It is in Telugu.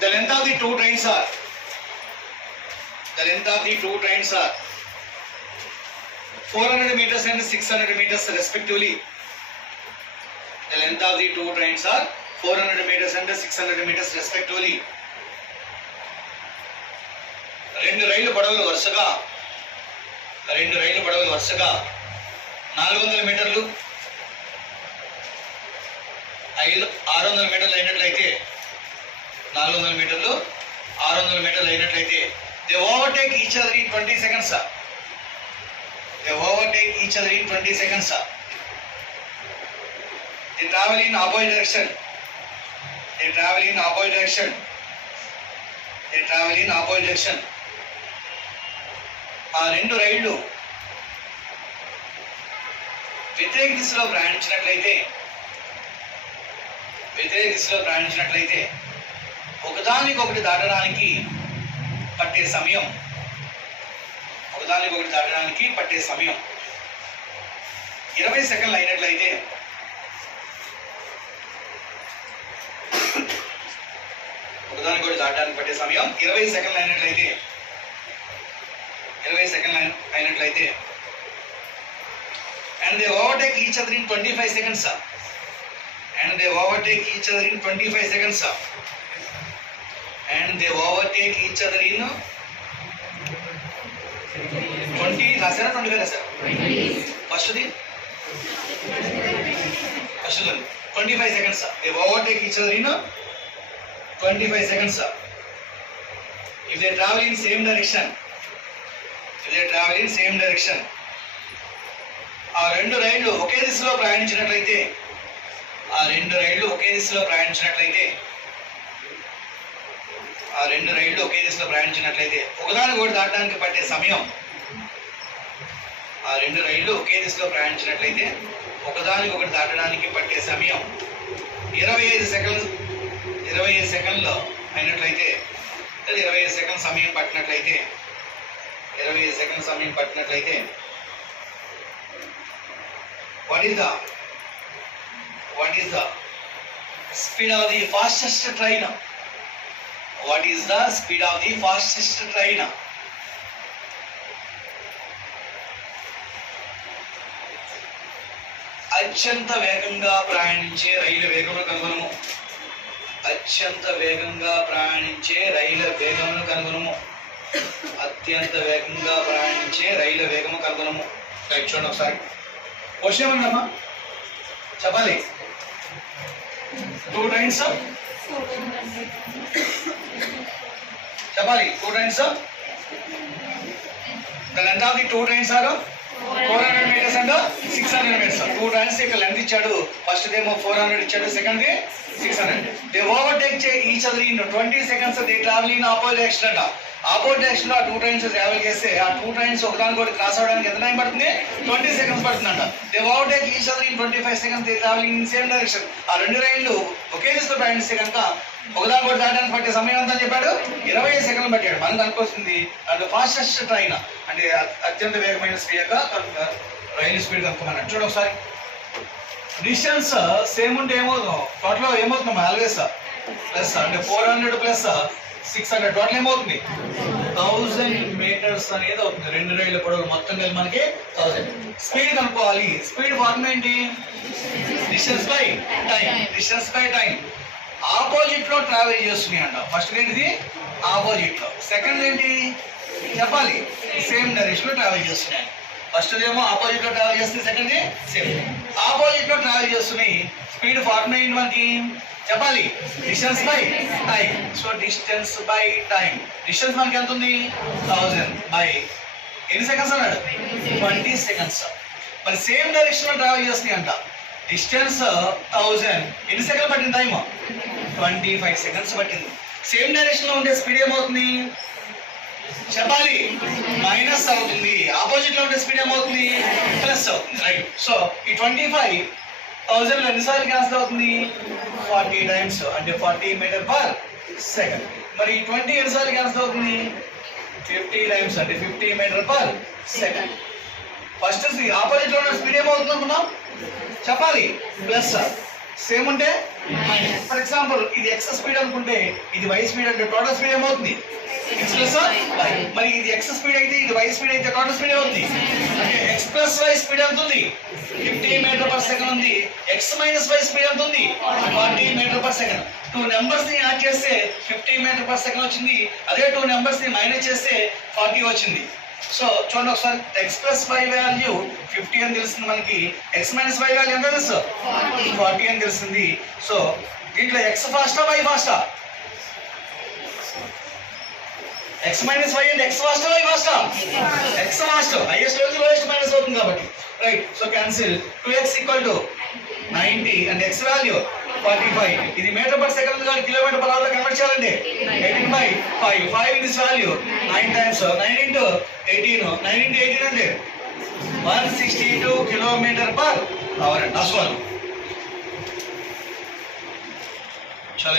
The length of the two trains are 400 meters and 600 meters respectively. The length of the two trains are 400 meters and 600 meters respectively. రెండు రైలు పడవలు వరుసగా 400 మీటర్లు 600 మీటర్లు అయినట్లయితే 400 మీటర్లు 600 మీటర్లు అయినట్లయితే they overtake each other in 20 seconds. They travel in opposite direction. ఆ రెండు రైళ్లు వ్యతిరేక దిశలో ప్రయాణించినట్లయితే ఒకదానికొకటి దాటడానికి పట్టే సమయం 20 సెకండ్లు అయినట్లయితే ఒకదానికొకటి దాటడానికి పట్టే సమయం 20 సెకండ్లు అయినట్లయితే and they overtake each other in 25 seconds. 20 రాసారా 25 రాసారా first 25 seconds. They overtake each other in 25 seconds. If they travel in same direction, ఆ రెండు రైళ్లు ఒకే దిశలో ప్రయాణించినట్లయితే ఒకదానికొకటి దాటడానికి పట్టే సమయం 25 సెకండ్లు అయినట్లయితే 25 సెకండ్ల సమయం పట్టినట్లయితే what is the speed of the fastest train? అత్యంత వేగంగా ప్రయాణించే రైలు వేగమును కనుగొనుము. రైట్ చూడండి ఒకసారి క్వశ్చన్ ఏమన్నామా చెప్పాలి. Two trains the length of the two trains are 400 meters and 600 meters. Two trains యొక్క లెంత్ ఇచ్చాడు. ఫస్ట్ ఏమో 400 ఇచ్చాడు, second 600. They overtake each other in 20 seconds. They travel in opposite direction. Opposite direction లో ఆ టూ ట్రైన్స్ ట్రావెల్ చేస్తే ఆ టూ ట్రైన్స్ ఒకదానికొకటి క్రాస్ అవడానికి ఎంత టైం పడుతుంది? 20 seconds పడుతుందంట. They overtake each other in 25 seconds. They travelling in same direction. ఆ రెండు రైళ్లు ఒకే దిశలో ప్రయాణిస్తే కనుక ఒకదానికొకటి దాటడానికి పట్టే సమయం అంతా చెప్పాడు 20 సెకండ్లు పట్టాడు. మనకు అనుకొస్తుంది అండ్ ఫాస్టెస్ట్ ట్రైన్ అంటే అత్యంత వేగమైన స్పీడ్ యొక్క రైలు స్పీడ్ కనుక్కోమన్నాడు. చూడు ఒకసారి. డిస్టెన్స్ సేమ్ ఉంటే ఏమవుతుంది? టోటల్ ఏమవుతుంది? ఆల్వేస్ ప్లస్ అంటే 400 ప్లస్ 600 టోటల్ ఏమవుతుంది? 1000 meters అనేది అవుతుంది. రెండు రైళ్ళ పొడవులు మొత్తం కలిసి మనకి 1000. స్పీడ్ కనుక్కోవాలి. స్పీడ్ ఫార్ములా ఏంటి? Distance by time. ఆపోజిట్ లో ట్రావెల్ చేస్తున్నాయి అంట. ఫస్ట్ ఏంటిది? ఆపోజిట్ లో. సెకండ్ ఏంటి చెప్పాలి? సేమ్ డైరెక్షన్ లో ట్రావెల్ చేస్తున్నాయి. ఫస్ట్ ఏమో ఆపోజిట్ లో ట్రావెల్ చేస్తుంది, సెకండ్ సేమ్. ఆపోజిట్ లో ట్రావెల్ చేస్తున్నాయి. స్పీడ్ ఫార్ములా ఏంటి మనకి చెప్పాలి? Distance by time. So distance by time. Distance మనకి ఎంత ఉంది? 1000 బై ఎన్ని సెకండ్స్ అన్నాడు? 20 seconds. మరి సేమ్ డైరెక్షన్ లో ట్రావెల్ చేస్తున్నాయి అంట. డిస్టెన్స్ 1000 ఎన్ని సెకండ్లు పట్టింది? టైం 25 seconds పట్టింది. సేమ్ డైరెక్షన్ లో ఉండే స్పీడ్ ఏమవుతుంది చెప్పాలి? మైనస్ అవుతుంది. ఆపోజిట్ లో ఉండే స్పీడ్ ఏమవుతుంది? ప్లస్ అవుతుంది. రైట్. సో ఈ 25,000 ఎన్నిసార్లు క్యాన్సిల్ అవుతుంది? 40 times అంటే 40 meter per second. మరి 20 ఎన్నిసార్లు క్యాన్సిల్ అవుతుంది? 50 times అంటే 50 meter per second. First opposite లో స్పీడ్ ఏమవుతుంది అనుకున్నాం చెప్పాలి? ప్లస్. సేమ్ ఉంటే మైనస్. ఫర్ ఎగ్జాంపుల్ ఇది ఎక్స్ స్పీడ్ అనుకుంటే ఇది వై స్పీడ్ అంటే టోటల్ స్పీడ్ ఏమవుతుంది ఎక్స్ ప్లస్ వై. మరి ఇది ఎక్స్ స్పీడ్ అయితే ఇది వై స్పీడ్ అయితే టోటల్ స్పీడ్ ఏమవుతుంది అంటే ఎక్స్ ప్లస్ వై స్పీడ్ ఎంత ఉంది 50 మీటర్ పర్ సెకండ్ ఉంది. ఎక్స్ మైనస్ వై స్పీడ్ ఎంత ఉంది 40 మీటర్ పర్ సెకండ్. 2 నెంబర్స్ ని యాడ్ చేస్తే 50 మీటర్ పర్ సెకండ్ వచ్చింది. అదే 2 నెంబర్స్ ని మైనస్ చేస్తే 40 వచ్చింది. సో చూడండి ఒకసారి ఎక్స్ ప్లస్ వై వాల్యూ 50 అని తెలుస్తుంది మనకి. ఎక్స్ మైనస్ వై వాల్యూ ఎంత తెలుసు 40 అని తెలుస్తుంది. సో దీంట్లో ఎక్స్ ఫాస్టా వై ఫాస్టా? ఎక్స్ మైనస్ వై అంటే ఎక్స్ ఫాస్టా వై ఫాస్టా? X fast. హైయెస్ట్ నుంచి లోయెస్ట్ మైనస్ అవుతుంది కాబట్టి right. So cancel. 2x equal to 90 and x value 45. ఇది మీటర్ పర్ సెకండ్ కానీ కిలోమీటర్ పర్ అవర్ లో కన్వర్ట్ చేయాలండి. 18/5. 5 in this value 9 times 9 into 18. 9 into 18 అంటే 162 కిలోమీటర్ పర్ అవర్. చాలా